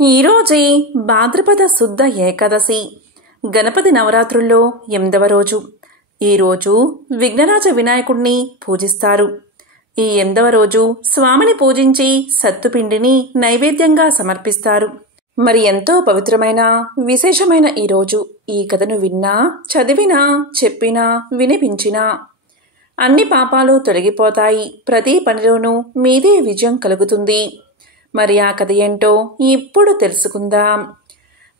ఈరోజే భాద్రపద శుద్ధ ఏకాదశి, గణపతి నవరాత్రుల్లో 8వ రోజు. ఈరోజు విఘ్నరాజ వినాయకుడిని పూజిస్తారు. ఈ 8వ రోజు స్వామిని పూజించి సత్తుపిండిని నైవేద్యంగా సమర్పిస్తారు. మరి ఎంతో పవిత్రమైన విశేషమైన ఈరోజు ఈ కథను విన్నా, చదివినా, చెప్పినా, వినిపించినా అన్ని పాపాలు తొలగిపోతాయి. ప్రతి పనిలోనూ మీదే విజయం కలుగుతుంది. మరి ఆ కథ ఏంటో ఇప్పుడు తెలుసుకుందాం.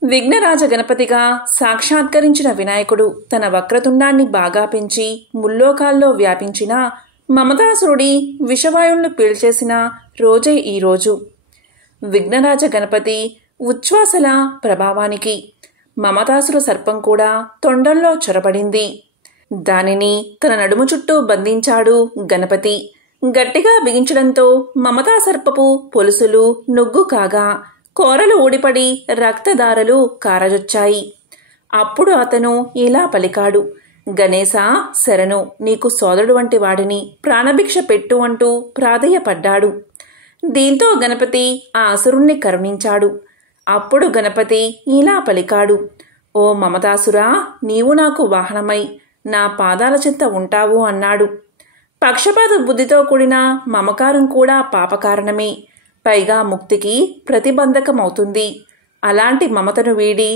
విఘ్నరాజ గణపతిగా సాక్షాత్కరించిన వినాయకుడు తన వక్రతుండాన్ని బాగా పెంచి ముల్లోకాల్లో వ్యాపించిన మమతాసురుడి విషవాయువులను పీల్చేసిన రోజే ఈరోజు. విఘ్నరాజ గణపతి ఉచ్ఛ్వాసల ప్రభావానికి మమతాసుర సర్పం కూడా తొండంలో చొరబడింది. దానిని తన నడుము చుట్టూ బంధించాడు గణపతి. గట్టిగా బిగించడంతో మమతా సర్పపు పొలుసులు నుగ్గు కాగా కోరలు ఊడిపడి రక్తధారలు కారజొచ్చాయి. అప్పుడు అతను ఇలా పలికాడు, గణేశా శరణు, నీకు సోదరుడు వంటి వాడిని, ప్రాణభిక్ష పెట్టు అంటూ ప్రాధేయపడ్డాడు. దీంతో గణపతి ఆ అసురుణ్ణి కరుణించాడు. అప్పుడు గణపతి ఇలా పలికాడు, ఓ మమతాసురా, నీవు నాకు వాహనమై నా పాదాల చెంత ఉంటావు అన్నాడు. పక్షపాత బుద్ధితో కూడిన మమకారం కూడా పాపకారణమే, పైగా ముక్తికి ప్రతిబంధకమవుతుంది. అలాంటి మమతను వీడి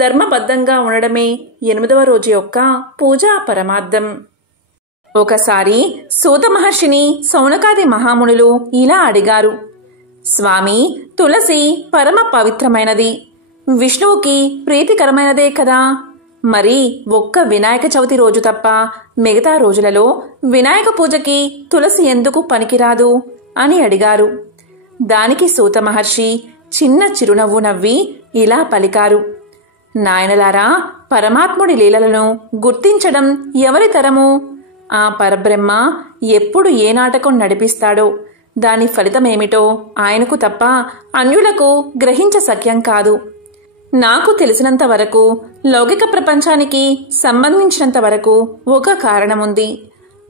ధర్మబద్ధంగా ఉండడమే 8వ రోజు యొక్క పూజా పరమార్థం. ఒకసారి సూత మహర్షిని సౌనకాది మహామునులు ఇలా అడిగారు, స్వామి, తులసి పరమ పవిత్రమైనది, విష్ణువుకి ప్రీతికరమైనదే కదా. మరి ఒక్క వినాయక చవితి రోజు తప్ప మిగతా రోజులలో వినాయక పూజకి తులసి ఎందుకు పనికిరాదు అని అడిగారు. దానికి సూత మహర్షి చిన్న చిరునవ్వు నవ్వి ఇలా పలికారు, నాయనలారా, పరమాత్ముడి లీలలను గుర్తించడం ఎవరి తరము? ఆ పరబ్రహ్మ ఎప్పుడు ఏ నాటకం నడిపిస్తాడో దాని ఫలితమేమిటో ఆయనకు తప్ప అన్యులకు గ్రహించ సఖ్యం కాదు. నాకు తెలిసినంత వరకు లౌకిక ప్రపంచానికి సంబంధించినంత వరకు ఒక కారణముంది.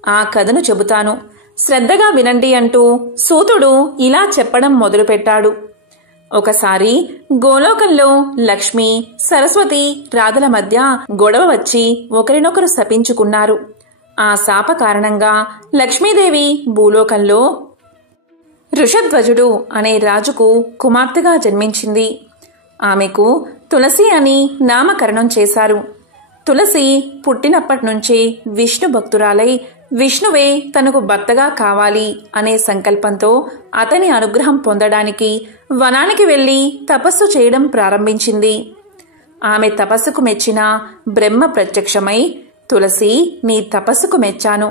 ఆ కథను చెబుతాను, శ్రద్ధగా వినండి అంటూ సూతుడు ఇలా చెప్పడం మొదలుపెట్టాడు. ఒకసారి గోలోకంలో లక్ష్మి, సరస్వతి, రాధల మధ్య గొడవ వచ్చి ఒకరినొకరు శపించుకున్నారు. ఆ శాప కారణంగా లక్ష్మీదేవి భూలోకంలో వృషధ్వజుడు అనే రాజుకు కుమార్తెగా జన్మించింది. ఆమెకు తులసి అని నామకరణం చేశారు. తులసి పుట్టినప్పటి నుంచే విష్ణు భక్తురాలై విష్ణువే తనకు భర్తగా కావాలి అనే సంకల్పంతో అతని అనుగ్రహం పొందడానికి వనానికి వెళ్లి తపస్సు చేయడం ప్రారంభించింది. ఆమె తపస్సుకు మెచ్చిన బ్రహ్మ ప్రత్యక్షమై, తులసి, నీ తపస్సుకు మెచ్చాను.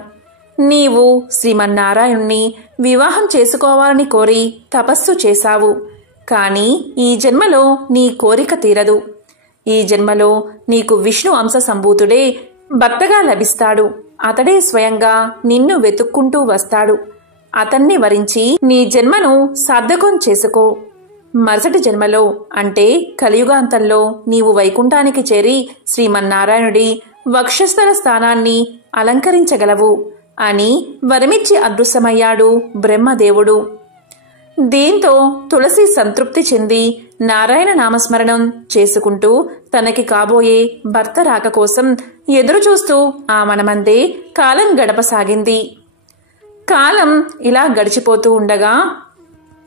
నీవు శ్రీమన్నారాయణుణ్ణి వివాహం చేసుకోవాలని కోరి తపస్సు చేశావు. కాని ఈ జన్మలో నీ కోరిక తీరదు. ఈ జన్మలో నీకు విష్ణు అంశ సంభూతుడే భర్తగా లభిస్తాడు. అతడే స్వయంగా నిన్ను వెతుక్కుంటూ వస్తాడు. అతన్ని వరించి నీ జన్మను సార్థకం చేసుకో. మరుసటి జన్మలో అంటే కలియుగాంతంలో నీవు వైకుంఠానికి చేరి శ్రీమన్నారాయణుడి వక్షస్థల స్థానాన్ని అలంకరించగలవు అని వరమిచ్చి అదృశ్యమయ్యాడు బ్రహ్మదేవుడు. దీంతో తులసి సంతృప్తి చెంది నారాయణ నామస్మరణం చేసుకుంటూ తనకి కాబోయే భర్త రాక కోసం ఎదురుచూస్తూ ఆ మనమందే కాలం గడపసాగింది. కాలం ఇలా గడిచిపోతూ ఉండగా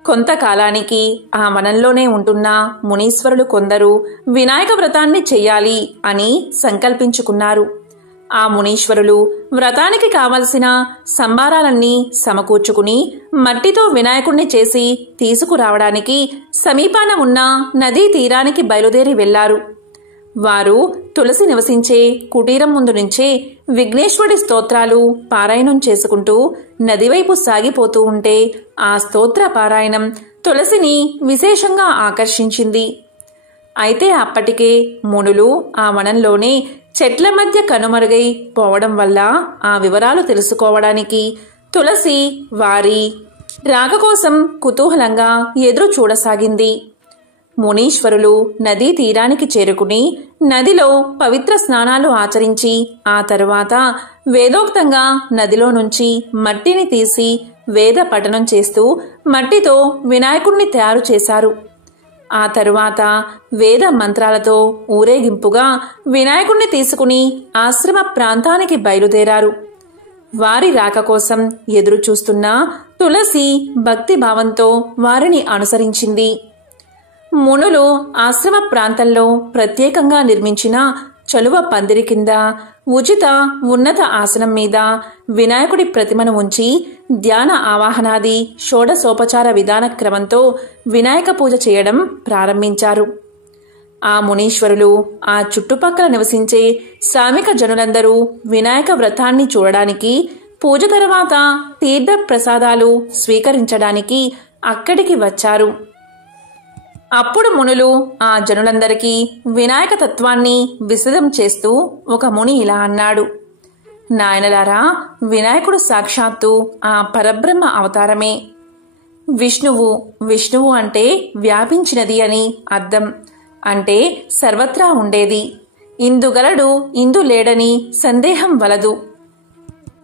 కొంతకాలానికి ఆ వనంలోనే ఉంటున్న మునీశ్వరులు కొందరు వినాయక వ్రతాన్ని చెయ్యాలి అని సంకల్పించుకున్నారు. ఆ మునీశ్వరులు వ్రతానికి కావలసిన సంభారాలన్నీ సమకూర్చుకుని మట్టితో వినాయకుణ్ణి చేసి తీసుకురావడానికి సమీపాన ఉన్న నదీ తీరానికి బయలుదేరి వెళ్లారు. వారు తులసి నివసించే కుటీరం ముందు నుంచే విఘ్నేశ్వరుడి స్తోత్రాలు పారాయణం చేసుకుంటూ నదివైపు సాగిపోతూ ఉంటే ఆ స్తోత్ర పారాయణం తులసిని విశేషంగా ఆకర్షించింది. అయితే అప్పటికే మునులు ఆ వనంలోనే చెట్ల మధ్య కనుమరుగై పోవడం వల్ల ఆ వివరాలు తెలుసుకోవడానికి తులసి వారి రాక కోసం కుతూహలంగా ఎదురు చూడసాగింది. మునీశ్వరులు నదీ తీరానికి చేరుకుని నదిలో పవిత్ర స్నానాలు ఆచరించి ఆ తరువాత వేదోక్తంగా నదిలో నుంచి మట్టిని తీసి వేద పఠనం చేస్తూ మట్టితో వినాయకుణ్ణి తయారు చేశారు. ఆ తరువాత వేద మంత్రాలతో ఊరేగింపుగా వినాయకుణ్ణి తీసుకుని ఆశ్రమ ప్రాంతానికి బయలుదేరారు. వారి రాక కోసం ఎదురు చూస్తున్న తులసి భక్తిభావంతో వారిని అనుసరించింది. మునులు ఆశ్రమ ప్రాంతంలో ప్రత్యేకంగా నిర్మించిన చలువ పందిరి కింద ఉచిత ఉన్నత ఆసనం మీద వినాయకుడి ప్రతిమను ఉంచి ధ్యాన ఆవాహనాది షోడశోపచార విధాన క్రమంతో వినాయక పూజ చేయడం ప్రారంభించారు. ఆ మునీశ్వరులు ఆ చుట్టుపక్కల నివసించే శ్రామిక జనులందరూ వినాయక వ్రతాన్ని చూడడానికి, పూజ తర్వాత తీర్థ ప్రసాదాలు స్వీకరించడానికి అక్కడికి వచ్చారు. అప్పుడు మునులు ఆ జనులందరికీ వినాయక తత్వాన్ని విశదం చేస్తూ ఒక ముని ఇలా అన్నాడు: నాయనలారా, వినాయకుడు సాక్షాత్తు ఆ పరబ్రహ్మ అవతారమే. విష్ణువు అంటే వ్యాపించినది అని అర్థం. అంటే సర్వత్రా ఉండేది. ఇందుగలడు ఇందు లేడని సందేహం వలదు.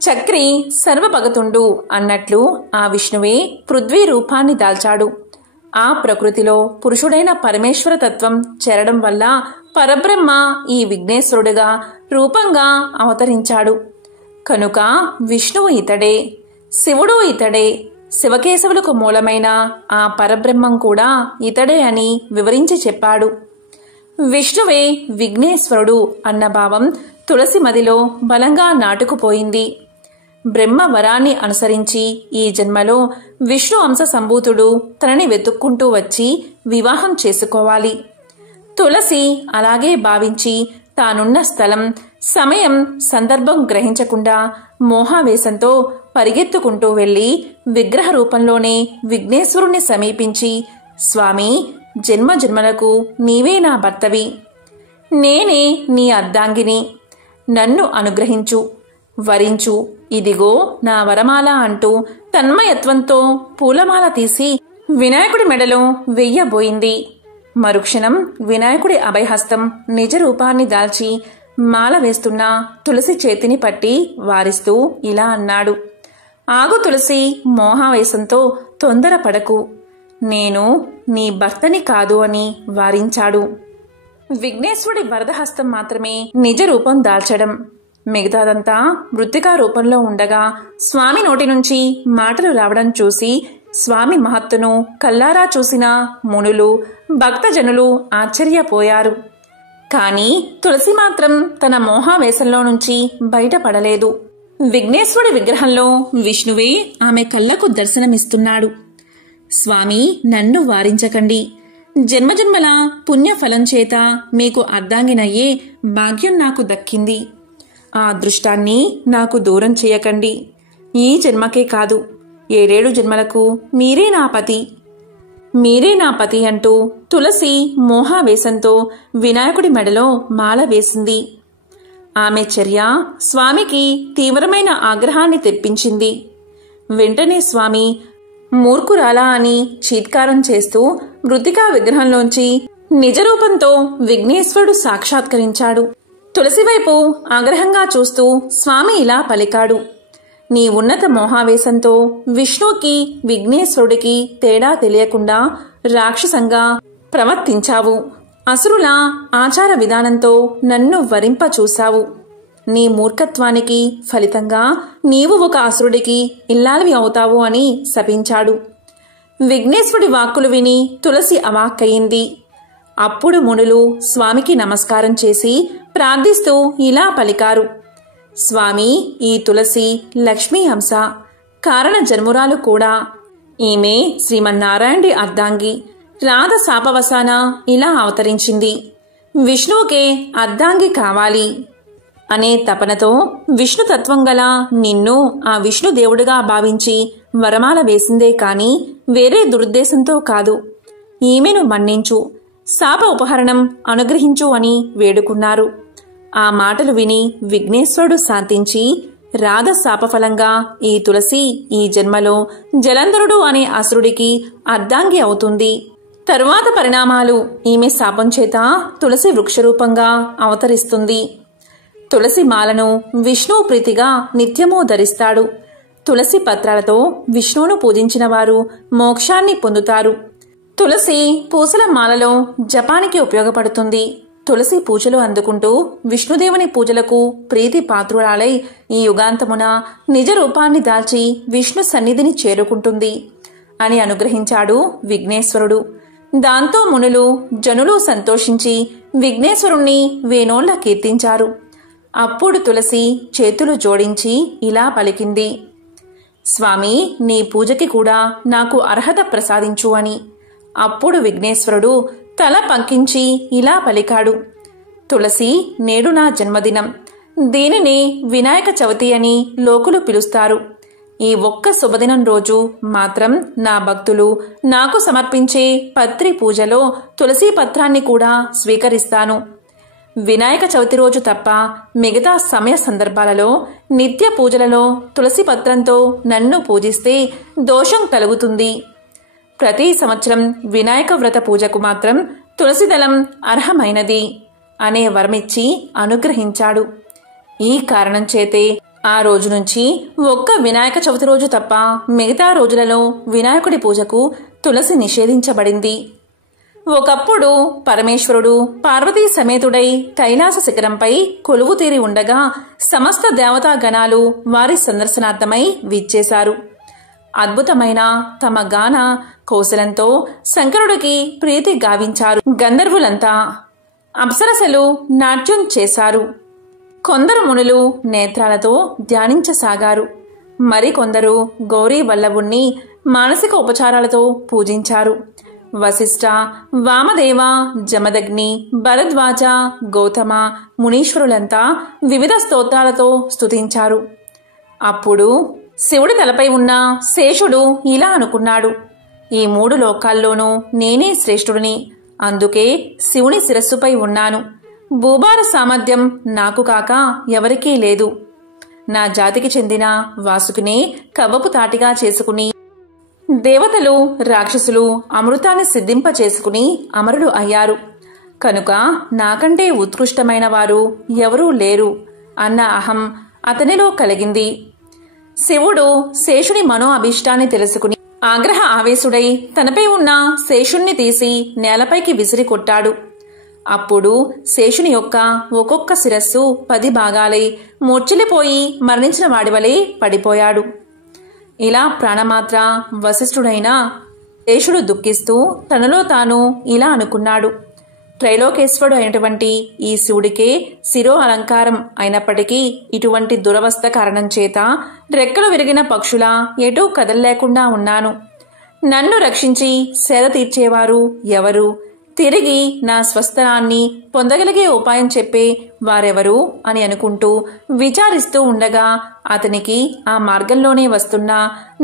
చక్రి సర్వభగతుండు అన్నట్లు ఆ విష్ణువే పృథ్వీ రూపాన్ని దాల్చాడు. ఆ ప్రకృతిలో పురుషుడైన పరమేశ్వర తత్వం చేరడం వల్ల పరబ్రహ్మ ఈ విఘ్నేశ్వరుడుగా రూపంగా అవతరించాడు. కనుక విష్ణువు ఇతడే, శివుడు ఇతడే, శివకేశవులకు మూలమైన ఆ పరబ్రహ్మం కూడా ఇతడే అని వివరించి చెప్పాడు. విష్ణువే విఘ్నేశ్వరుడు అన్న భావం తులసి మదిలో బలంగా నాటుకుపోయింది. బ్రహ్మ వరాన్ని అనుసరించి ఈ జన్మలో విష్ణు అంశ సంభూతుడు తనని వెతుక్కుంటూ వచ్చి వివాహం చేసుకోవాలి. తులసి అలాగే భావించి తానున్న స్థలం, సమయం, సందర్భం గ్రహించకుండా మోహావేశంతో పరిగెత్తుకుంటూ వెళ్లి విగ్రహ రూపంలోనే విఘ్నేశ్వరుణ్ణి సమీపించి, స్వామి, జన్మ జన్మలకు నీవే నా భర్తవి, నేనే నీ అర్ధాంగిని, నన్ను అనుగ్రహించు, వరించు, ఇదిగో నా వరమాల అంటూ తన్మయత్వంతో పూలమాల తీసి వినాయకుడి మెడలో వెయ్యబోయింది. మరుక్షణం వినాయకుడి అభయహస్తం నిజ రూపాన్ని దాల్చి మాల వేస్తున్న తులసి చేతిని పట్టి వారిస్తూ ఇలా అన్నాడు: ఆగు తులసి, మోహావేశంతో తొందరపడకు, నేను నీ భర్తని కాదు అని వారించాడు. విఘ్నేశ్వరుడి వరదహస్తం మాత్రమే నిజ రూపం దాల్చడం, మిగతాదంతా మృత్తికా రూపంలో ఉండగా స్వామి నోటి నుంచి మాటలు రావడం చూసి స్వామి మహత్తును కల్లారా చూసిన మునులు, భక్తజనులు ఆశ్చర్యపోయారు. కాని తులసి మాత్రం తన మోహావేశంలో నుంచి బయటపడలేదు. విఘ్నేశ్వరుడి విగ్రహంలో విష్ణువే ఆమె కళ్లకు దర్శనమిస్తున్నాడు. స్వామి, నన్ను వారించకండి, జన్మజన్మల పుణ్యఫలం చేత మీకు అర్ధాంగినయ్యే భాగ్యం నాకు దక్కింది. ఆ అదృష్టాన్ని నాకు దూరం చేయకండి. ఈ జన్మకే కాదు, 7 జన్మలకు మీరే నా పతి అంటూ తులసి మోహావేశంతో వినాయకుడి మెడలో మాల వేసింది. ఆమె చర్య స్వామికి తీవ్రమైన ఆగ్రహాన్ని తెప్పించింది. వెంటనే స్వామి మూర్ఖురాలా అని చీత్కారం చేస్తూ మృతికా విగ్రహంలోంచి నిజరూపంతో విఘ్నేశ్వరుడు సాక్షాత్కరించాడు. తులసి వైపు ఆగ్రహంగా చూస్తూ స్వామి ఇలా పలికాడు: నీ ఉన్నత మోహావేశంతో విష్ణువుకి విఘ్నేశ్వరుడికి తేడా తెలియకుండా రాక్షసంగా ప్రవర్తించావు. అసురుల ఆచార విధానంతో నన్ను వరింప చూశావు. నీ మూర్ఖత్వానికి ఫలితంగా నీవు ఒక అసురుడికి ఇల్లాలివి అవుతావు అని శపించాడు. విఘ్నేశ్వరుడి వాక్కులు విని తులసి అవాక్కయింది. అప్పుడు మునులు స్వామికి నమస్కారం చేసి ప్రార్థిస్తూ ఇలా పలికారు: స్వామి, ఈ తులసి లక్ష్మీ అంశ, కారణ జన్మురాలు కూడా. ఈమె శ్రీమన్నారాయణుడి అర్ధాంగి. రాధ శాపవసాన ఇలా అవతరించింది. విష్ణువుకే అర్ధాంగి కావాలి అనే తపనతో విష్ణుతత్వం గల నిన్ను ఆ విష్ణుదేవుడిగా భావించి వరమాల వేసిందే కాని వేరే దురుద్దేశంతో కాదు. ఈమెను మన్నించు, శాప ఉపహరణం అనుగ్రహించు అని వేడుకున్నారు. ఆ మాటలు విని విఘ్నేశ్వరుడు శాంతించి, రాధ శాపఫలంగా ఈ తులసి ఈ జన్మలో జలంధరుడు అనే అసురుడికి అర్ధాంగి అవుతుంది. తరువాత పరిణామాలు ఈమె శాపం చేత తులసి వృక్షరూపంగా అవతరిస్తుంది. తులసి మాలను విష్ణువు ప్రీతిగా నిత్యమూ ధరిస్తాడు. తులసి పత్రాలతో విష్ణువును పూజించిన వారు మోక్షాన్ని పొందుతారు. తులసి పూసల మాలలో జపానికి ఉపయోగపడుతుంది. తులసి పూజలు అందుకుంటూ విష్ణుదేవుని పూజలకు ప్రీతి పాత్రురాలై ఈ యుగాంతమున నిజ రూపాన్ని దాల్చి విష్ణు సన్నిధిని చేరుకుంటుంది అని అనుగ్రహించాడు విఘ్నేశ్వరుడు. దాంతో మునులు జనులు సంతోషించి విఘ్నేశ్వరుణ్ణి వేనోళ్ల కీర్తించారు. అప్పుడు తులసి చేతులు జోడించి ఇలా పలికింది, స్వామి, నీ పూజకి కూడా నాకు అర్హత ప్రసాదించు అని. అప్పుడు విఘ్నేశ్వరుడు తల పంకించి ఇలా పలికాడు, తులసి, నేడు నా జన్మదినం. దీనిని వినాయక చవితి అని లోకులు పిలుస్తారు. ఈ ఒక్క శుభదినం రోజు మాత్రం నా భక్తులు నాకు సమర్పించే పత్రి పూజలో తులసి పత్రాన్ని కూడా స్వీకరిస్తాను. వినాయక చవితి రోజు తప్ప మిగతా సమయ సందర్భాలలో నిత్య పూజలలో తులసి పత్రంతో నన్ను పూజిస్తే దోషం కలుగుతుంది. ప్రతి సంవత్సరం వినాయక వ్రత పూజకు మాత్రం తులసిదళం అర్హమైనది అనే వరమిచ్చి అనుగ్రహించాడు. ఈ కారణం చేతే ఆ రోజు నుంచి ఒక్క వినాయక చవితి రోజు తప్ప మిగతా రోజులలో వినాయకుడి పూజకు తులసి నిషేధించబడింది. ఒకప్పుడు పరమేశ్వరుడు పార్వతీ సమేతుడై కైలాస శిఖరంపై కొలువు తీరి ఉండగా సమస్త దేవతా గణాలు వారి సందర్శనార్థమై విచ్చేశారు. అద్భుతమైన తమ గాన కౌశలంతో శంకరుడికి ప్రీతి గావించారు. గంధర్వులంతా అప్సరసలు నాట్యం చేశారు. కొందరు మునులు నేత్రాలతో ధ్యానించసాగారు. మరికొందరు గౌరీ వల్లభుణ్ణి మానసిక ఉపచారాలతో పూజించారు. వశిష్ఠ, వామదేవ, జమదగ్ని, భరద్వాజ, గౌతమ మునీశ్వరులంతా వివిధ స్తోత్రాలతో స్తుతించారు. అప్పుడు శివుడి తలపై ఉన్న శేషుడు ఇలా అనుకున్నాడు, ఈ 3 లోకాల్లోనూ నేనే శ్రేష్ఠుడిని. అందుకే శివుని శిరస్సుపై ఉన్నాను. భూభార సామర్థ్యం నాకు కాక ఎవరికీ లేదు. నా జాతికి చెందిన వాసుకినే కవ్వపు తాటిగా చేసుకుని దేవతలు, రాక్షసులు అమృతాన్ని సిద్ధింపచేసుకుని అమరులు అయ్యారు. కనుక నాకంటే ఉత్కృష్టమైన వారు ఎవరూ లేరు అన్న అహం అతనిలో కలిగింది. శివుడు శేషుని మనో అభీష్టాన్ని తెలుసుకుని ఆగ్రహ ఆవేశుడై తనపై ఉన్న శేషుణ్ణి తీసి నేలపైకి విసిరి కొట్టాడు. అప్పుడు శేషుని యొక్క ఒక్కొక్క శిరస్సు 10 భాగాలై మూర్ఛిల్లిపోయి మరణించిన వాడివలే పడిపోయాడు. ఇలా ప్రాణమాత్ర వశిష్ఠుడైన శేషుడు దుఃఖిస్తూ తనలో తాను ఇలా అనుకున్నాడు, త్రైలోకేశ్వరుడు అయినటువంటి ఈ శివుడికే శిరో అలంకారం అయినప్పటికీ ఇటువంటి దురవస్థ కారణం చేత రెక్కలు విరిగిన పక్షులా ఎటూ కదలలేకుండా ఉన్నాను. నన్ను రక్షించి సేద తీర్చేవారు ఎవరు? తిరిగి నా స్వస్థలాన్ని పొందగలిగే ఉపాయం చెప్పే వారెవరు అని అనుకుంటూ విచారిస్తూ ఉండగా అతనికి ఆ మార్గంలోనే వస్తున్న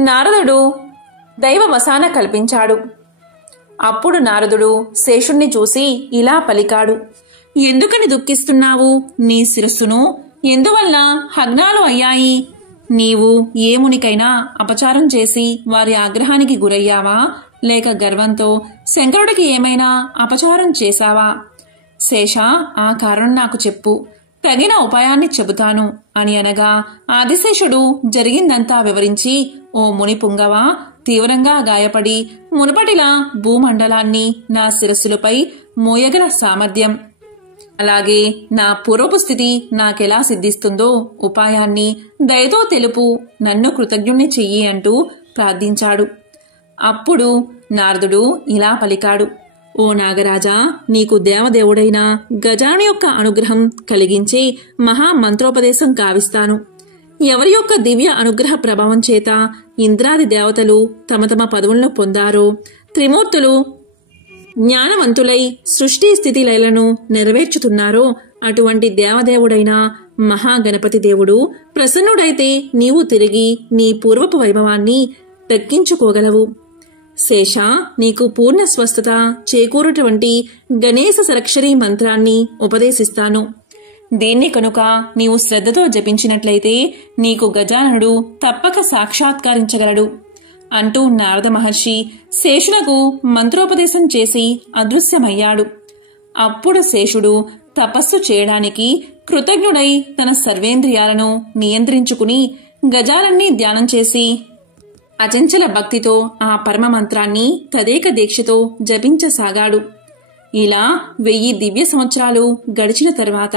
నారదుడు దైవవసాన కల్పించాడు. అప్పుడు నారదుడు శేషుణ్ణి చూసి ఇలా పలికాడు, ఎందుకని దుఃఖిస్తున్నావు? నీ శిరస్సును ఎందువల్ల హగ్నాలు అయ్యాయి? నీవు ఏ మునికైనా అపచారం చేసి వారి ఆగ్రహానికి గురయ్యావా? లేక గర్వంతో శంకరుడికి ఏమైనా అపచారం చేశావా? శేష, ఆ కారణం నాకు చెప్పు, తగిన ఉపాయాన్ని చెబుతాను అని అనగా ఆదిశేషుడు జరిగిందంతా వివరించి, ఓ ముని పుంగవ, తీవ్రంగా గాయపడి మునుపటిలా భూమండలాన్ని నా శిరస్సులపై మోయగల సామర్థ్యం, అలాగే నా పూర్వపు స్థితి నాకెలా సిద్ధిస్తుందో ఉపాయాన్ని దయతో తెలుపు, నన్ను కృతజ్ఞుణ్ణి చెయ్యి అంటూ ప్రార్థించాడు. అప్పుడు నారదుడు ఇలా పలికాడు, ఓ నాగరాజా, నీకు దేవదేవుడైన గజానుని యొక్క అనుగ్రహం కలిగించి మహామంత్రోపదేశం కావిస్తాను. ఎవరి యొక్క దివ్య అనుగ్రహ ప్రభావం చేత ఇంద్రాది దేవతలు తమ తమ పదవులను పొందారో, త్రిమూర్తులు జ్ఞానవంతులై సృష్టి స్థితి లయలను నెరవేర్చుతున్నారో అటువంటి దేవదేవుడైన మహాగణపతి దేవుడు ప్రసన్నుడైతే నీవు తిరిగి నీ పూర్వపు వైభవాన్ని దక్కించుకోగలవు. శేష, నీకు పూర్ణ స్వస్థత చేకూరటువంటి గణేశ సరక్షరీ మంత్రాన్ని ఉపదేశిస్తాను. దీన్ని కనుక నీవు శ్రద్ధతో జపించినట్లయితే నీకు గజాననుడు తప్పక సాక్షాత్కరించగలడు అంటూ నారద మహర్షి శేషునకు మంత్రోపదేశం చేసి అదృశ్యమయ్యాడు. అప్పుడు శేషుడు తపస్సు చేయడానికి కృతజ్ఞుడై తన సర్వేంద్రియాలను నియంత్రించుకుని గజాలన్నీ ధ్యానం చేసి అచంచల భక్తితో ఆ పరమమంత్రాన్ని తదేక దీక్షతో జపించసాగాడు. ఇలా 1000 దివ్య సంవత్సరాలు గడిచిన తరువాత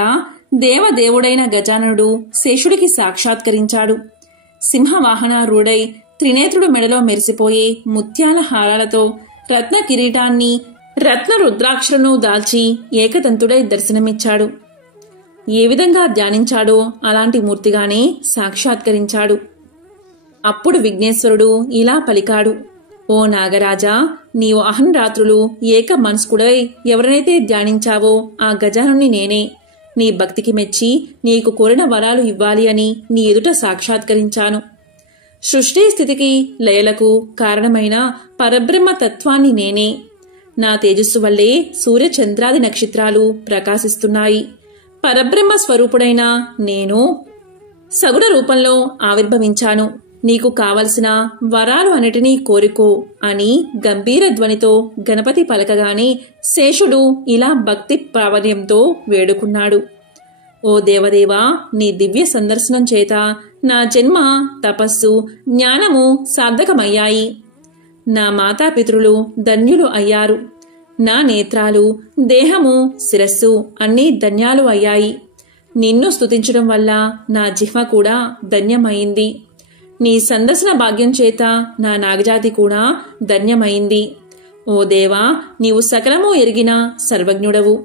దేవదేవుడైన గజాననుడు శేషుడికి సాక్షాత్కరించాడు. సింహవాహనారూఢై త్రినేత్రుడు మెడలో మెరిసిపోయే ముత్యాల హారాలతో రత్న కిరీటాన్ని రత్న రుద్రాక్షలను దాల్చి ఏకదంతుడై దర్శనమిచ్చాడు. ఏ విధంగా ధ్యానించాడో అలాంటి మూర్తిగానే సాక్షాత్కరించాడు. అప్పుడు విఘ్నేశ్వరుడు ఇలా పలికాడు, ఓ నాగరాజా, నీవు అహన్రాత్రులు ఏక మనస్కుడై ఎవరినైతే ధ్యానించావో ఆ గజానుని నేనే. నీ భక్తికి మెచ్చి నీకు కోరిన వరాలు ఇవ్వాలి అని నీ ఎదుట సాక్షాత్కరించాను. సృష్టి స్థితికి లయలకు కారణమైన పరబ్రహ్మ తత్వాన్ని నేనే. నా తేజస్సు వల్లే సూర్యచంద్రాది నక్షత్రాలు ప్రకాశిస్తున్నాయి. పరబ్రహ్మ స్వరూపుడైన నేను సగుణ రూపంలో ఆవిర్భవించాను. నీకు కావలసిన వరాలు అన్నిటినీ కోరుకో అని గంభీర ధ్వనితో గణపతి పలకగానే శేషుడు ఇలా భక్తి ప్రావణ్యంతో వేడుకున్నాడు. ఓ దేవదేవా, నీ దివ్య సందర్శనం చేత నా జన్మ, తపస్సు, జ్ఞానము సార్థకమయ్యాయి. నా మాతాపితృలు ధన్యులు అయ్యారు. నా నేత్రాలు, దేహము, శిరస్సు అన్నీ ధన్యాలు అయ్యాయి. నిన్ను స్తుతించడం వల్ల నా జిహ్వ కూడా ధన్యమైంది. నీ సందర్శన భాగ్యం చేత నా నాగజాతి కూడా ధన్యమైంది. ఓ దేవా, నీవు సకలము ఎరిగిన సర్వజ్ఞుడవు.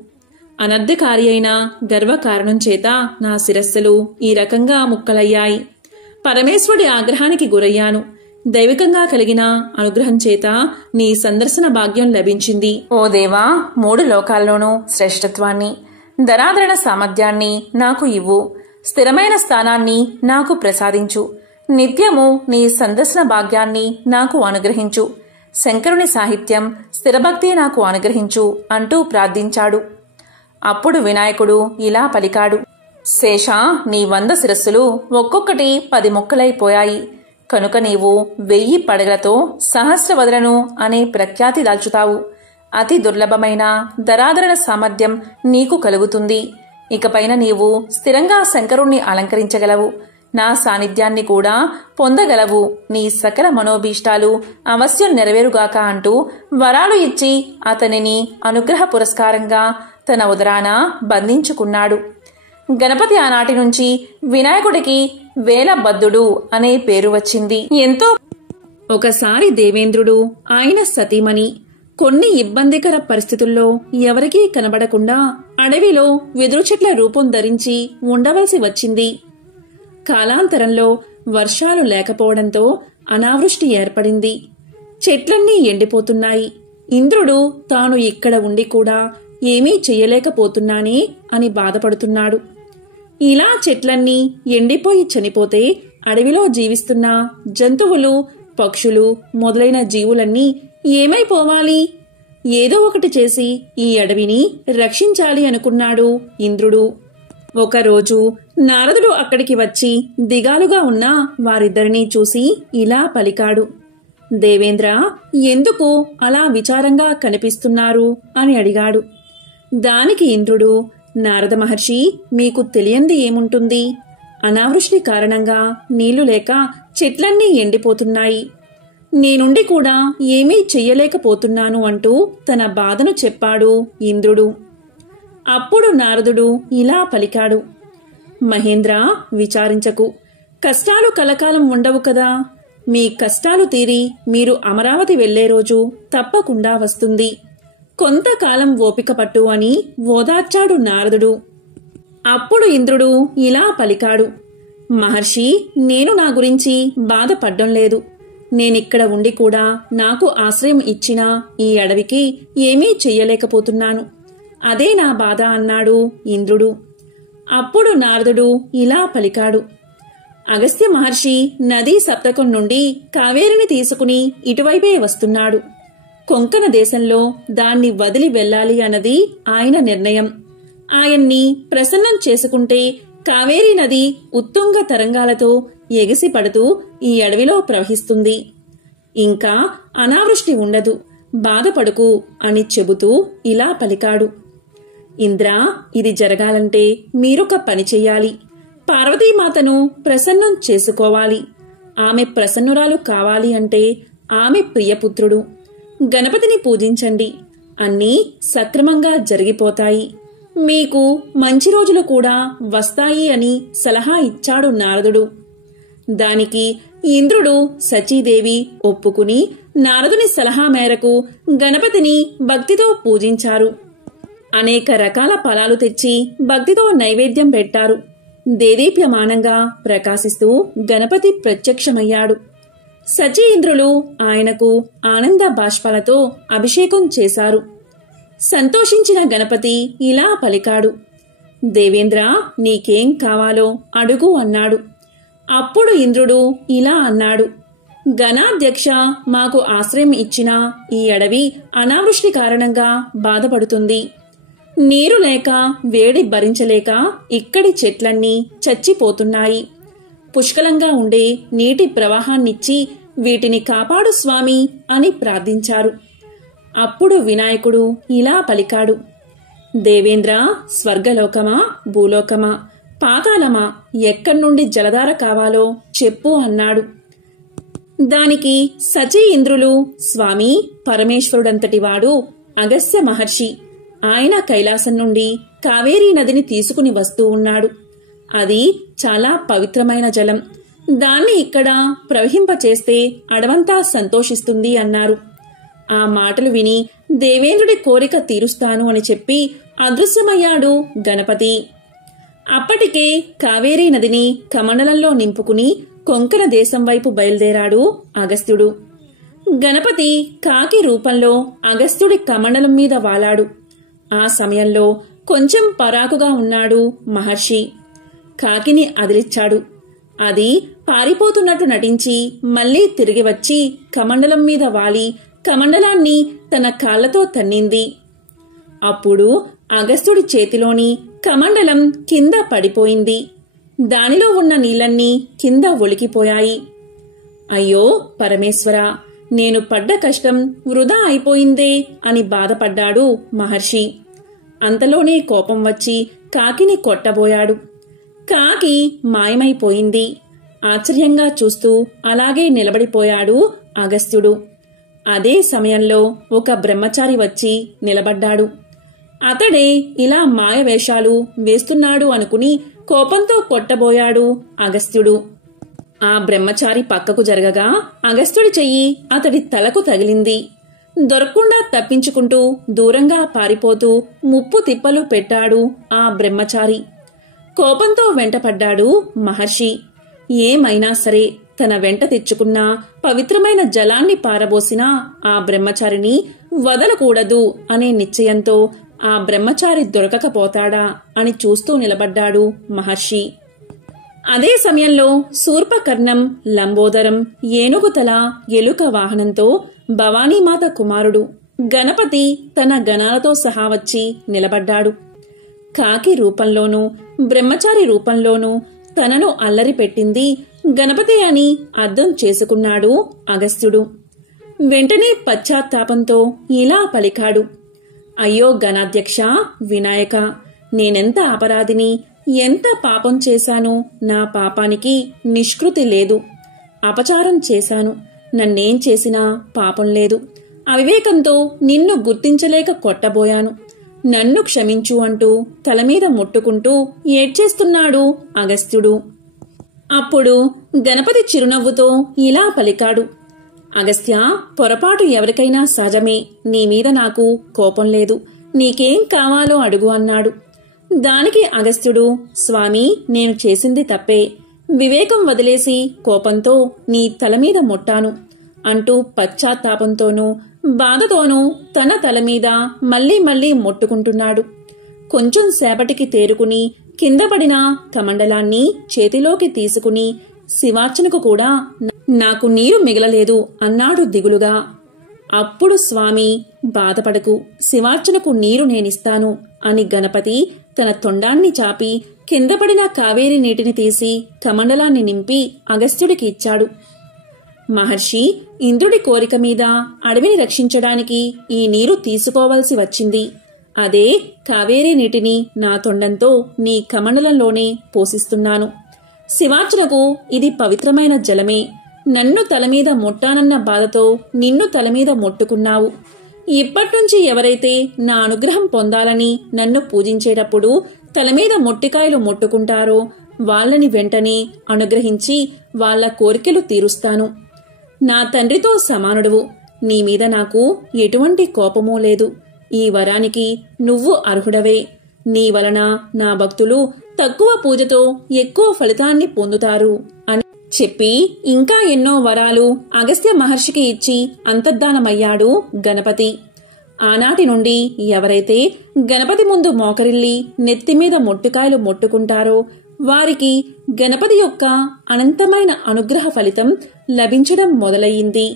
అనర్థకారి అయిన గర్వకారణం చేత నా శిరస్సులు ఈ రకంగా ముక్కలయ్యాయి. పరమేశ్వరుడి ఆగ్రహానికి గురయ్యాను. దైవికంగా కలిగిన అనుగ్రహం చేత నీ సందర్శన భాగ్యం లభించింది. ఓ దేవా, 3 లోకాల్లోనూ శ్రేష్ఠత్వాన్ని, ధనాధరణ సామర్థ్యాన్ని నాకు ఇవ్వు. స్థిరమైన స్థానాన్ని నాకు ప్రసాదించు. నిత్యము నీ సందర్శన భాగ్యాన్ని నాకు అనుగ్రహించు. శంకరుని సాహిత్యం, స్థిరభక్తి నాకు అనుగ్రహించు అంటూ ప్రార్థించాడు. అప్పుడు వినాయకుడు ఇలా పలికాడు, శేష, నీ 100 శిరస్సులు ఒక్కొక్కటి 10 ముక్కలైపోయాయి. కనుక నీవు 1000 పడగలతో సహస్రవదనను అనే ప్రఖ్యాతి దాల్చుతావు. అతి దుర్లభమైన ధరాధరణ సామర్థ్యం నీకు కలుగుతుంది. ఇకపైన నీవు స్థిరంగా శంకరుణ్ణి అలంకరించగలవు. నా సాన్నిధ్యాన్ని కూడా పొందగలవు. నీ సకల మనోభీష్టాలు అవశ్యం నెరవేరుగాక అంటూ వరాలు ఇచ్చి అతనిని అనుగ్రహ పురస్కారంగా తన ఉదరాన బంధించుకున్నాడు. గణపతి ఆనాటి నుంచి వినాయకుడికి వేలబద్ధుడు అనే పేరు వచ్చింది. ఒకసారి దేవేంద్రుడు, ఆయన సతీమణి కొన్ని ఇబ్బందికర పరిస్థితుల్లో ఎవరికీ కనబడకుండా అడవిలో వెదురు చెట్ల రూపం ధరించి ఉండవలసి వచ్చింది. కాలాంతరంలో వర్షాలు లేకపోవడంతో అనావృష్టి ఏర్పడింది. చెట్లన్నీ ఎండిపోతున్నాయి. ఇంద్రుడు తాను ఇక్కడ ఉండి కూడా ఏమీ చెయ్యలేకపోతున్నానే అని బాధపడుతున్నాడు. ఇలా చెట్లన్నీ ఎండిపోయి చనిపోతే అడవిలో జీవిస్తున్న జంతువులు, పక్షులు మొదలైన జీవులన్నీ ఏమైపోవాలి? ఏదో ఒకటి చేసి ఈ అడవిని రక్షించాలి అనుకున్నాడు ఇంద్రుడు. ఒకరోజు నారదుడు అక్కడికి వచ్చి దిగాలుగా ఉన్న వారిద్దరినీ చూసి ఇలా పలికాడు. దేవేంద్ర, ఎందుకు అలా విచారంగా కనిపిస్తున్నారు అని అడిగాడు. దానికి ఇంద్రుడు, నారద మహర్షి, మీకు తెలియంది ఏముంటుంది? అనావృష్టి కారణంగా నీళ్లు లేక చెట్లన్నీ ఎండిపోతున్నాయి. నేనుండి కూడా ఏమీ చెయ్యలేకపోతున్నాను అంటూ తన బాధను చెప్పాడు ఇంద్రుడు. అప్పుడు నారదుడు ఇలా పలికాడు. మహేంద్ర, విచారించకు. కష్టాలు కలకాలం ఉండవు కదా. మీ కష్టాలు తీరి మీరు అమరావతి వెళ్లే రోజు తప్పకుండా వస్తుంది. కొంతకాలం ఓపిక పట్టు అని ఓదార్చాడు నారదుడు. అప్పుడు ఇంద్రుడు ఇలా పలికాడు. మహర్షి, నేను నా గురించి బాధపడ్డం లేదు. నేనిక్కడ ఉండి కూడా నాకు ఆశ్రయం ఇచ్చిన ఈ అడవికి ఏమీ చెయ్యలేకపోతున్నాను. అదే నా బాధ అన్నాడు ఇంద్రుడు. అప్పుడు నారదుడు ఇలా పలికాడు. అగస్త్య మహర్షి నదీ సప్తకం నుండి కావేరిని తీసుకుని ఇటువైపే వస్తున్నాడు. కొంకణ దేశంలో దాన్ని వదిలి వెళ్లాలి అన్నది ఆయన నిర్ణయం. ఆయన్ని ప్రసన్నం చేసుకుంటే కావేరీ నది ఉత్తుంగ తరంగాలతో ఎగిసి పడుతూ ఈ అడవిలో ప్రవహిస్తుంది. ఇంకా అనావృష్టి ఉండదు. బాధపడుకు అని చెబుతూ ఇలా పలికాడు. ఇంద్ర, ఇది జరగాలంటే మీరొక పని చెయ్యాలి. పార్వతీమాతను ప్రసన్నం చేసుకోవాలి. ఆమె ప్రసన్నురాలు కావాలి అంటే ఆమె ప్రియపుత్రుడు. గణపతిని పూజించండి, అన్నీ సక్రమంగా జరిగిపోతాయి. మీకు మంచి రోజులు కూడా వస్తాయి అని సలహా ఇచ్చాడు నారదుడు. దానికి ఇంద్రుడు, సచీదేవి ఒప్పుకుని నారదుని సలహా మేరకు గణపతిని భక్తితో పూజించారు. అనేక రకాల ఫలాలు తెచ్చి భక్తితో నైవేద్యం పెట్టారు. దేదీప్యమానంగా ప్రకాశిస్తూ గణపతి ప్రత్యక్షమయ్యాడు. సచీ ఇంద్రులు ఆయనకు ఆనంద బాష్పాలతో అభిషేకం చేశారు. సంతోషించిన గణపతి ఇలా పలికాడు, దేవేంద్ర, నీకేం కావాలో అడుగు అన్నాడు. అప్పుడు ఇంద్రుడు ఇలా అన్నాడు, గణాధ్యక్ష, మాకు ఆశ్రయం ఇచ్చిన ఈ అడవి అనావృష్టి కారణంగా బాధపడుతుంది. నీరు లేక వేడి భరించలేక ఇక్కడి చెట్లన్నీ చచ్చిపోతున్నాయి. పుష్కలంగా ఉండే నీటి ప్రవాహాన్నిచ్చి వీటిని కాపాడు స్వామి అని ప్రార్థించారు. అప్పుడు వినాయకుడు ఇలా పలికాడు, దేవేంద్ర, స్వర్గలోకమా, భూలోకమా, పాతాళమా, ఎక్కడ్నుండి జలధార కావాలో చెప్పు అన్నాడు. దానికి సచీ ఇంద్రులు, స్వామి, పరమేశ్వరుడంతటివాడు అగస్త్య మహర్షి. ఆయన కైలాసం నుండి కావేరీ నదిని తీసుకుని వస్తూ ఉన్నాడు. అది చాలా పవిత్రమైన జలం. దాన్ని ఇక్కడ ప్రవహింపచేస్తే అడవంతా సంతోషిస్తుంది అన్నారు. ఆ మాటలు విని దేవేంద్రుడి కోరిక తీరుస్తాను అని చెప్పి అదృశ్యమయ్యాడు గణపతి. అప్పటికే కావేరీ నదిని కమండలంలో నింపుకుని కొంకణ దేశం వైపు బయలుదేరాడు అగస్త్యుడు. గణపతి కాకి రూపంలో అగస్త్యుడి కమండలం మీద వాలాడు. ఆ సమయంలో కొంచెం పరాకుగా ఉన్నాడు మహర్షి. కాకిని అదిలిచ్చాడు. అది పారిపోతున్నట్టు నటించి మళ్లీ తిరిగి వచ్చి కమండలం మీద వాలి కమండలాన్ని తన కాళ్లతో తన్నింది. అప్పుడు అగస్త్యుడి చేతిలోని కమండలం కింద పడిపోయింది. దానిలో ఉన్న నీళ్లన్నీ కింద ఒలికిపోయాయి. అయ్యో పరమేశ్వరా, నేను పడ్డ కష్టం వృధా అయిపోయిందే అని బాధపడ్డాడు మహర్షి. అంతలోనే కోపం వచ్చి కాకిని కొట్టబోయాడు. కాకి మాయమైపోయింది. ఆశ్చర్యంగా చూస్తూ అలాగే నిలబడిపోయాడు అగస్త్యుడు. అదే సమయంలో ఒక బ్రహ్మచారి వచ్చి నిలబడ్డాడు. అతడే ఇలా మాయవేషాలు వేస్తున్నాడు అనుకుని కోపంతో కొట్టబోయాడు అగస్త్యుడు. ఆ బ్రహ్మచారి పక్కకు జరగగా అగస్త్యుడి చెయ్యి అతడి తలకు తగిలింది. దొరకకుండా తప్పించుకుంటూ దూరంగా పారిపోతూ ముప్పు తిప్పలు పెట్టాడు ఆ బ్రహ్మచారి. కోపంతో వెంటపడ్డాడు మహర్షి. ఏమైనా సరే తన వెంట తెచ్చుకున్న పవిత్రమైన జలాన్ని పారబోసిన ఆ బ్రహ్మచారిని వదలకూడదు అనే నిశ్చయంతో ఆ బ్రహ్మచారి దొరకకపోతాడా అని చూస్తూ నిలబడ్డాడు మహర్షి. అదే సమయంలో శూర్పకర్ణం, లంబోదరం, ఏనుగుతల, ఎలుక వాహనంతో భవానీమాత కుమారుడు గణపతి తన గణాలతో సహా వచ్చి నిలబడ్డాడు. కాకి రూపంలోనూ బ్రహ్మచారి రూపంలోనూ తనను అల్లరి పెట్టింది గణపతి అని అర్థం చేసుకున్నాడు అగస్త్యుడు. వెంటనే పశ్చాత్తాపంతో ఇలా పలికాడు, అయ్యో గణాధ్యక్ష, వినాయక, నేనెంత అపరాధిని, ఎంత పాపం చేశాను. నా పాపానికి నిష్కృతి లేదు. అపచారం చేశాను. నన్నేం చేసినా పాపం లేదు. అవివేకంతో నిన్ను గుర్తించలేక కొట్టబోయాను. నన్ను క్షమించు అంటూ తలమీద ముట్టుకుంటూ ఏడ్చేస్తున్నాడు అగస్త్యుడు. అప్పుడు గణపతి చిరునవ్వుతో ఇలా పలికాడు, అగస్త్య, పొరపాటు ఎవరికైనా సహజమే. నీమీద నాకు కోపం లేదు. నీకేం కావాలో అడుగు అన్నాడు. దానికి అగస్త్యుడు, స్వామి, నేను చేసింది తప్పే. వివేకం వదిలేసి కోపంతో నీ తలమీద ముట్టాను అంటూ పశ్చాత్తాపంతోనూ బాధతోనూ తన తలమీద మళ్లీ మళ్లీ ముట్టుకుంటున్నాడు. కొంచెం సేపటికి తేరుకుని కిందపడిన కమండలాన్ని చేతిలోకి తీసుకుని శివార్చనకు కూడా నాకు నీరు మిగలలేదు అన్నాడు దిగులుగా. అప్పుడు స్వామి, బాధపడకు, శివార్చనకు నీరు నేనిస్తాను అని గణపతి తన తొండాన్ని చాపి కిందపడిన కావేరి నీటిని తీసి కమండలాన్ని నింపి అగస్త్యుడికి ఇచ్చాడు. మహర్షి, ఇంద్రుడి కోరిక మీద అడవిని రక్షించడానికి ఈ నీరు తీసుకోవలసి వచ్చింది. అదే కావేరీ నీటిని నా తొండంతో నీ కమండలంలోనే పోసిస్తున్నాను. శివార్చనకు ఇది పవిత్రమైన జలమే. నన్ను తలమీద మొట్టానన్న బాధతో నిన్ను తలమీద మొట్టుకున్నావు. ఇప్పట్నుంచి ఎవరైతే నా అనుగ్రహం పొందాలని నన్ను పూజించేటప్పుడు తలమీద మొట్టికాయలు మొట్టుకుంటారో వాళ్ళని వెంటనే అనుగ్రహించి వాళ్ల కోరికలు తీరుస్తాను. నా తండ్రితో సమానుడువు. నీ మీద నాకు ఎటువంటి కోపమూ లేదు. ఈ వరానికి నువ్వు అర్హుడవే. నీ వలన నా భక్తులు తక్కువ పూజతో ఎక్కువ ఫలితాన్ని పొందుతారు అని చెప్పి ఇంకా ఎన్నో వరాలు అగస్త్య మహర్షికి ఇచ్చి అంతర్ధానమయ్యాడు గణపతి. ఆనాటి నుండి ఎవరైతే గణపతి ముందు మోకరిల్లి నెత్తిమీద మొట్టికాయలు మొట్టుకుంటారో వారికి గణపతి యొక్క అనంతమైన అనుగ్రహ ఫలితం లభించడం మొదలయ్యింది.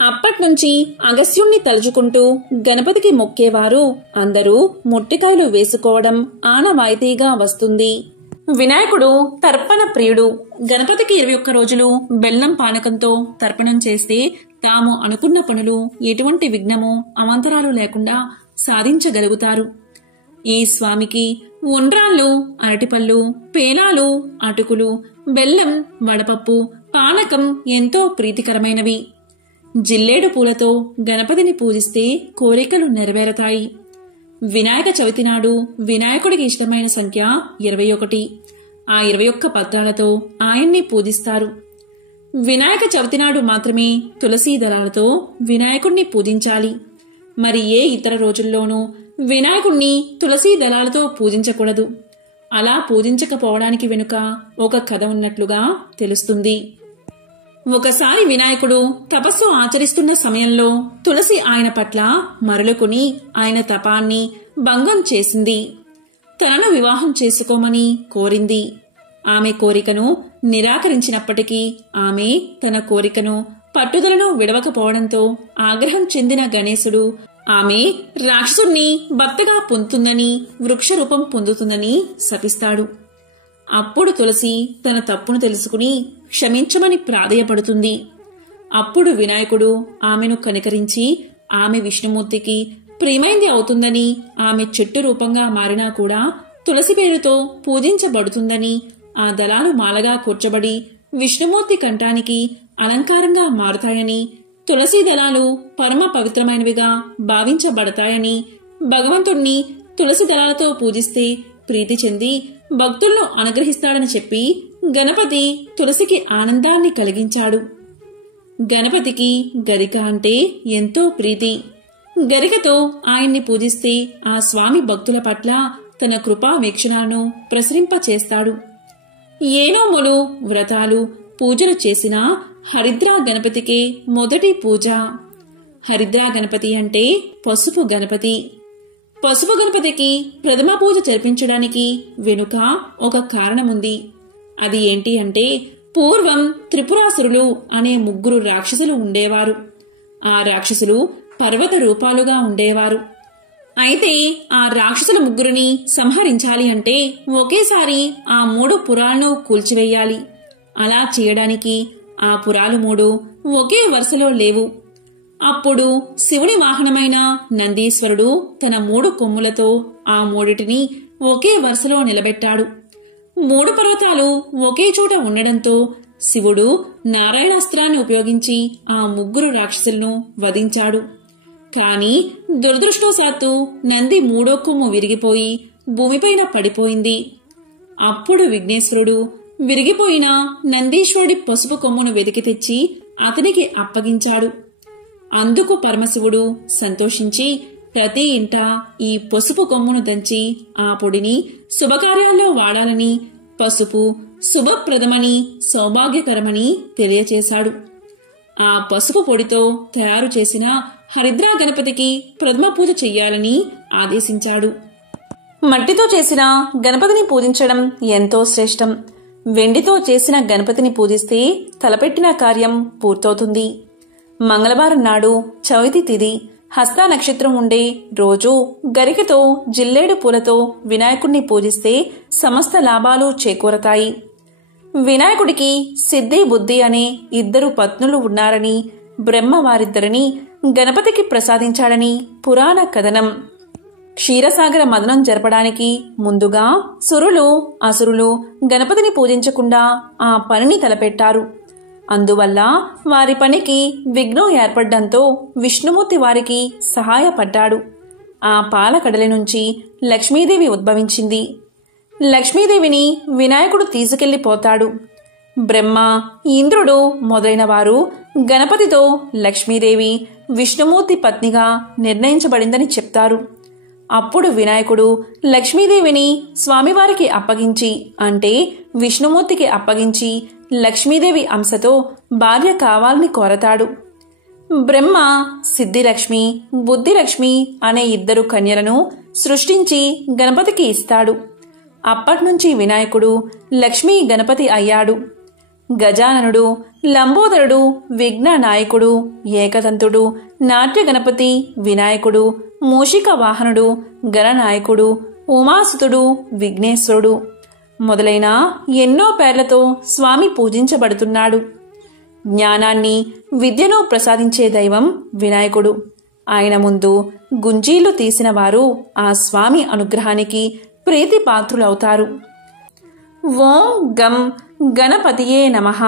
అప్పట్నుంచి అగస్త్యుణ్ణి తలుచుకుంటూ గణపతికి మొక్కేవారు అందరూ మొట్టికాయలు వేసుకోవడం ఆనవాయితీగా వస్తుంది. వినాయకుడు తర్పణ ప్రియుడు. గణపతికి 21 రోజులు బెల్లం పానకంతో తర్పణం చేస్తే తాము అనుకున్న పనులు ఎటువంటి విఘ్నము అవాంతరాలు లేకుండా సాధించగలుగుతారు. ఈ స్వామికి ఉండ్రాళ్ళు, అరటిపళ్ళు, పేలాలు, అటుకులు, బెల్లం, వడపప్పు, పానకం ఎంతో ప్రీతికరమైనవి. జిల్లేడు పూలతో గణపతిని పూజిస్తే కోరికలు నెరవేరతాయి. వినాయక చవితి నాడు వినాయకుడికి ఇష్టమైన సంఖ్య 21. ఆ 21 పత్రాలతో ఆయన్ని పూజిస్తారు. వినాయక చవితి నాడు మాత్రమే తులసీ దళాలతో వినాయకుణ్ణి పూజించాలి. మరి ఏ ఇతర రోజుల్లోనూ వినాయకుణ్ణి తులసీ దళాలతో పూజించకూడదు. అలా పూజించకపోవడానికి వెనుక ఒక కథ ఉన్నట్లుగా తెలుస్తుంది. ఒకసారి వినాయకుడు తపస్సు ఆచరిస్తున్న సమయంలో తులసి ఆయన పట్ల మరలుకుని ఆయన తపాన్ని భంగం చేసింది. తనను వివాహం చేసుకోమని కోరింది. ఆమె కోరికను నిరాకరించినప్పటికీ ఆమె తన కోరికను పట్టుదలను విడవకపోవడంతో ఆగ్రహం చెందిన గణేశుడు ఆమె రాక్షసుణ్ణి భర్తగా పొందుతుందని, వృక్షరూపం పొందుతుందని శపిస్తాడు. అప్పుడు తులసి తన తప్పును తెలుసుకుని క్షమించమని ప్రాధేయపడుతుంది. అప్పుడు వినాయకుడు ఆమెను కనికరించి ఆమె విష్ణుమూర్తికి ప్రియమైంది అవుతుందని, ఆమె చెట్టు రూపంగా మారినా కూడా తులసి పేరుతో పూజించబడుతుందని, ఆ దళాలు మాలగా కూర్చబడి విష్ణుమూర్తి కంఠానికి అలంకారంగా మారుతాయని, తులసి దళాలు పరమ పవిత్రమైనవిగా భావించబడతాయని, భగవంతుణ్ణి తులసి దళాలతో పూజిస్తే ప్రీతి చెంది భక్తులను అనుగ్రహిస్తాడని చెప్పి గణపతి తులసికి ఆనందాన్ని కలిగించాడు. గణపతికి గరిక అంటే ఎంతో ప్రీతి. గరికతో ఆయన్ని పూజిస్తే ఆ స్వామి భక్తుల పట్ల తన కృపా వీక్షణాలను ప్రసరింపచేస్తాడు. ఏ నోములు, వ్రతాలు, పూజలు చేసినా హరిద్రా గణపతికే మొదటి పూజ. హరిద్రా గణపతి అంటే పసుపు గణపతి. పసుపు గణపతికి ప్రథమ పూజ జరిపించడానికి వెనుక ఒక కారణముంది. అది ఏంటి అంటే పూర్వం త్రిపురాసురులు అనే 3 రాక్షసులు ఉండేవారు. ఆ రాక్షసులు పర్వత రూపాలుగా ఉండేవారు. అయితే ఆ రాక్షసుల 3 సంహరించాలి అంటే ఒకేసారి ఆ 3 పురాలను కూల్చివేయాలి. అలా చేయడానికి ఆ పురాలు 3 ఒకే వరుసలో లేవు. అప్పుడు శివుని వాహనమైన నందీశ్వరుడు తన 3 కొమ్ములతో ఆ 3టిని ఒకే వరుసలో నిలబెట్టాడు. 3 పర్వతాలు ఒకే చోట ఉండడంతో శివుడు నారాయణాస్త్రాన్ని ఉపయోగించి ఆ 3 రాక్షసులను వధించాడు. కాని దురదృష్టవశాత్తు నంది 3వ కొమ్ము విరిగిపోయి భూమిపైన పడిపోయింది. అప్పుడు విఘ్నేశ్వరుడు విరిగిపోయిన నందీశ్వరుడి పసుపు కొమ్మును వెతికి తెచ్చి అతనికి అప్పగించాడు. అందుకు పరమశివుడు సంతోషించి ప్రతి ఇంట ఈ పసుపు కొమ్మును దంచి ఆ పొడిని శుభకార్యాల్లో వాడాలని, పసుపు శుభప్రదమని, సౌభాగ్యకరమని తెలియచేశాడు. ఆ పసుపు పొడితో తయారు చేసిన హరిద్రా గణపతికి ప్రథమ పూజ చెయ్యాలని ఆదేశించాడు. మట్టితో చేసిన గణపతిని పూజించడం ఎంతో శ్రేష్టం. వెండితో చేసిన గణపతిని పూజిస్తే తలపెట్టిన కార్యం పూర్తవుతుంది. మంగళవారం నాడు చవితి తిథి, హస్త నక్షత్రం ఉండే రోజు గరికతో జిల్లేడు పూలతో వినాయకుడిని పూజిస్తే సమస్త లాభాలు చేకూరతాయి. వినాయకుడికి సిద్ధి, బుద్ధి అనే 2 పత్నులు ఉన్నారని, బ్రహ్మ వారిద్దరిని గణపతికి ప్రసాదించాడని పురాణ కథనం. క్షీరసాగర మదనం జరపడానికి ముందుగా సురులు, అసురులు గణపతిని పూజించకుండా ఆ పనిని తలపెట్టారు. అందువల్ల వారి పనికి విఘ్నం ఏర్పడ్డంతో విష్ణుమూర్తి వారికి సహాయపడ్డాడు. ఆ పాలకడలి నుంచి లక్ష్మీదేవి ఉద్భవించింది. లక్ష్మీదేవిని వినాయకుడు తీసుకెళ్లిపోతాడు. బ్రహ్మ, ఇంద్రుడు మొదలైన వారు గణపతితో లక్ష్మీదేవి విష్ణుమూర్తి పత్నిగా నిర్ణయించబడిందని చెప్తారు. అప్పుడు వినాయకుడు లక్ష్మీదేవిని స్వామివారికి అప్పగించి, అంటే విష్ణుమూర్తికి అప్పగించి లక్ష్మీదేవి అంశతో భార్య కావాలని కోరతాడు. బ్రహ్మ సిద్ధిలక్ష్మి, బుద్ధిలక్ష్మి అనే 2 కన్యలను సృష్టించి గణపతికి ఇస్తాడు. అప్పట్నుంచి వినాయకుడు లక్ష్మీ గణపతి అయ్యాడు. గజాననుడు, లంబోదరుడు, విఘ్న నాయకుడు, ఏకదంతుడు, నాట్య గణపతి, వినాయకుడు, మూషిక వాహనుడు, గణనాయకుడు, ఉమాసుతుడు, విఘ్నేశ్వరుడు మొదలైన ఎన్నో పేర్లతో స్వామి పూజించబడుతున్నాడు. జ్ఞానాన్ని, విద్యను ప్రసాదించే దైవం వినాయకుడు. ఆయన ముందు గుంజీలు తీసిన వారు ఆ స్వామి అనుగ్రహానికి ప్రీతిపాత్రులవుతారు. ఓం గం గణపతియే నమః.